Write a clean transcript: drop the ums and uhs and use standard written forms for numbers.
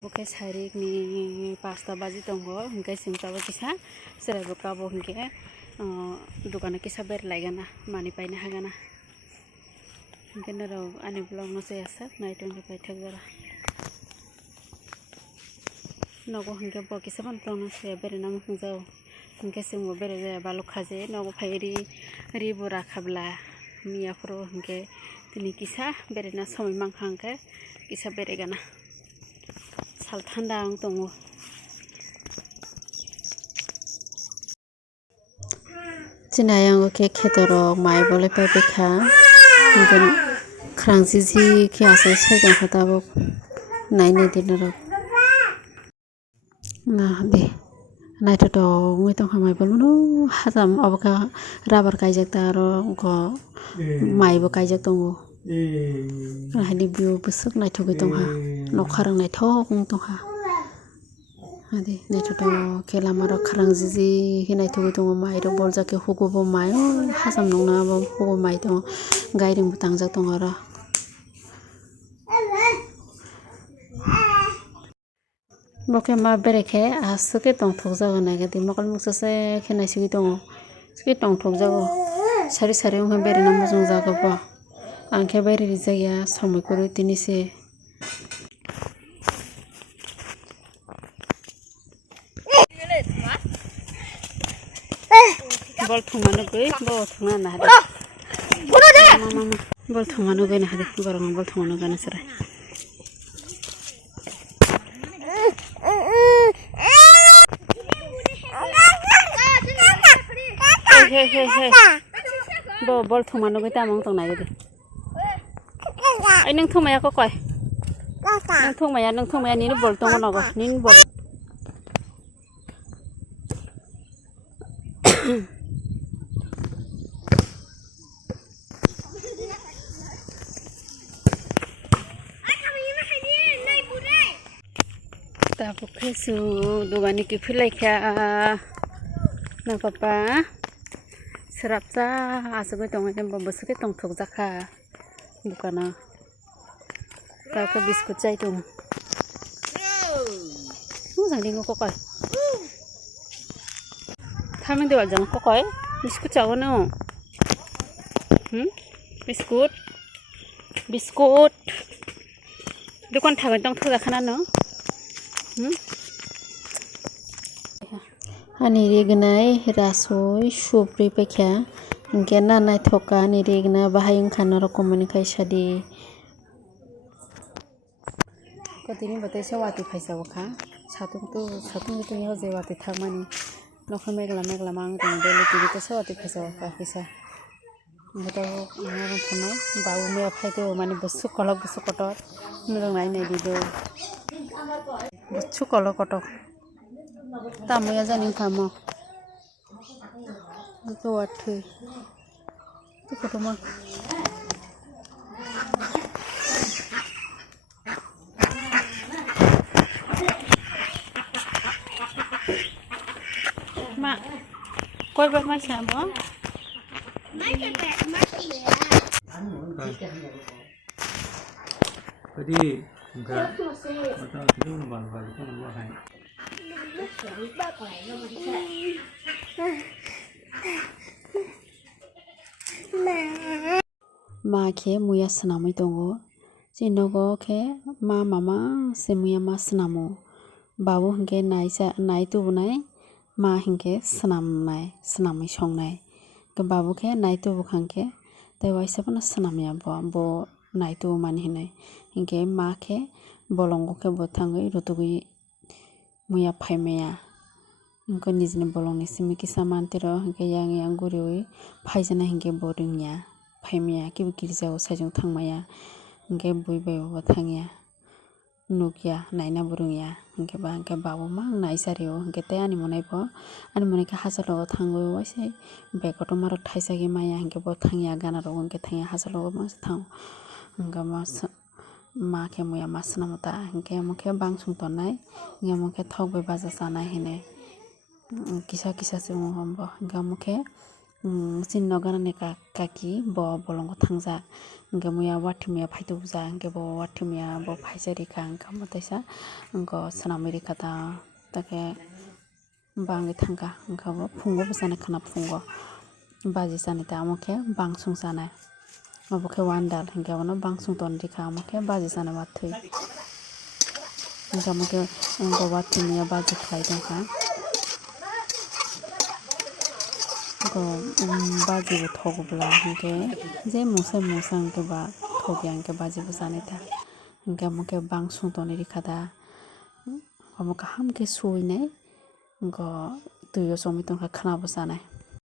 Bukai sarik ni pasta baji tongo hingke simtabo kisa serabo kabo hingke dukana kisa ber laigana mani paina hagana hingke naro ani blog no se asa naitong ke paithak jara nogo hingke bo kisa ban blog no se bere nam hungjao hingke simbo bere jaya balu khaje nogo phairi ri bora khabla miya pro hingke tini kisa bere na somai mangkhangke kisa bere gana sal thanda ang tongo cinayang ke khetorok mai bole pepekha hingken khrangji ke ase saijang khatabo naine dinarok na be naitoto ngoi tongkha mai bolmano hajam oboka rubber kaijak ta aro ko mai bo kaijak tongo hani view busuk naithogoi tongha nokharang naithok tongha adi naitoto ke lamaro khrangji ke naithogoi tongo mai ro boljak ke hugobo mai hajam nongna bo hugo mai tongo gairing bo tangjak tongo aro boke ma berekhe asuke tongthokjago naigati mokol muksase khe naisingui tongo suke tongthokjago sari sari ongkhe berena mujungjago bo angkhe baire rijak ya somoi kuru tini se bol thungmano goi bo thungna na hade bol thungmano goi na hade borong bol thungmano gana sarai hey bo bol thungmano goi tamong tongnai gidi ai nang thungmaya ko koi nang thungmaya ni bol tongo nogo nin bol ta pukhesu dogani ki philaikha na papa serapcha asugoi tongo tembo bosuke tongthokjakha dukana ka biscuit chai tongo jangdingo kokoi thamin dewal jang kokoi biscuit chago no biscuit dukan thagon tong thojakhana no ani regnai rasoi supri pekha hingke nanai thoka ani regna bahai wngkha rokomani kaisa di kotini batai se wati phaisao kha satung tu yo je wati thakmani nokha megla mang tong bele tiri to se wati phaisao kha kisa beto ngaro phonai babu me phaito mani busuk kotor nurang nai nai dido busuk kotor tamuya jani khamo to wathui to kotoma ma koi bak mai sabo tadi enggak atau itu bal itu nggak hay ma khe muya snamui tongo chinogo khe mama se muya ma snamo babu hingke nai tubunai ma hingke snamui songnai ke babu khe nai tubu khangke tai waisa bono snamya bo nai tubu mani hinai hingke ma khe bolongo khe bo thangui rutugui muya phaimaya hingke nijini bolongni simi kisa mantiro hingke yang guriwi phaijana hingke bo ringya phaimaya kibo girjao saijong thangmaya hingke bui bai bo thangya nukya naina bo rungya hingke babu mang naisario hingke tei ani monai khe hachalogo thangui waisai bag kotorma rok thaisagui maya hingke bo thangya gana rok hingke thangya hachalogo mangsa thang hingke ma khe muya ma snamo ta hingke amo khe bangsung tonai hingke amo khe thok bai baja chanai hinui kisa chungo hambo hingke amo khe sinno ganani kaki bo bolongo tangjak hingke muya watimiya faitobujak hingke bo watimiya bo faisarika hingke amo teisa hingko swnamoi rika ta take bangui tangka hingke bo pungo bwsani khana pungo baji chani ta amo khe bangsung chanai abo khe wandal hingke abono bangsung toni rika amo khe baji chani watui hingke amo khe watimiya baji khlai tongkha baji bo thokbla hingke je mungsai mungsa hingke ba thokya hingke baji bo chanai ta hingke amo khe bangsung toni rika ta amo kaham khe suwui nai tui o chomai tongkha khana bo chanai.